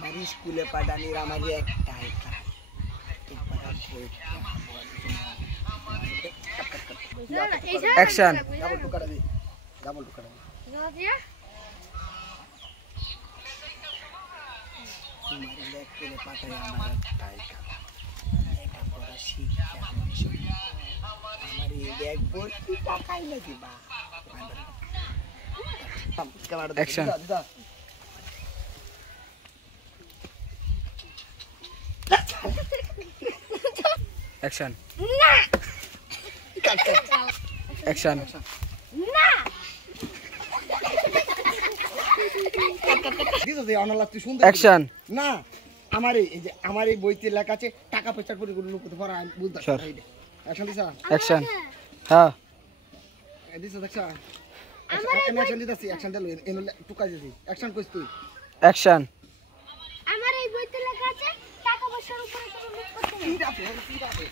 আমার স্কুলে পাঠানির আমার একটাই অ্যাকশন ডাবল টুকারা দে ডাবল টুকারা দে তোমার লেকলে পাঠাই আমার একটাই এটা পড়া শিক্ষা আমার এই ব্যাগ ভর্তি টাকাই না দিবা অ্যাকশন অ্যাকশন না অ্যাকশন না দিছো যে অনলাগ তুই সুন্দর অ্যাকশন না আমার এই যে আমার এই বইতে লেখা আছে টাকা পয়সার পরে কোনো লোক পড়া আমি বুঝতে পারি না অ্যাকশন দিছা অ্যাকশন হ্যাঁ দিছো দেখছা অ্যাকশন দিতাছি অ্যাকশন দিলো এনো টুকা দিছি অ্যাকশন কইছ তুই অ্যাকশন আমার এই বইতে লেখা আছে টাকা পয়সার উপরে কোনো লোক করতে নেই ঠিক আছে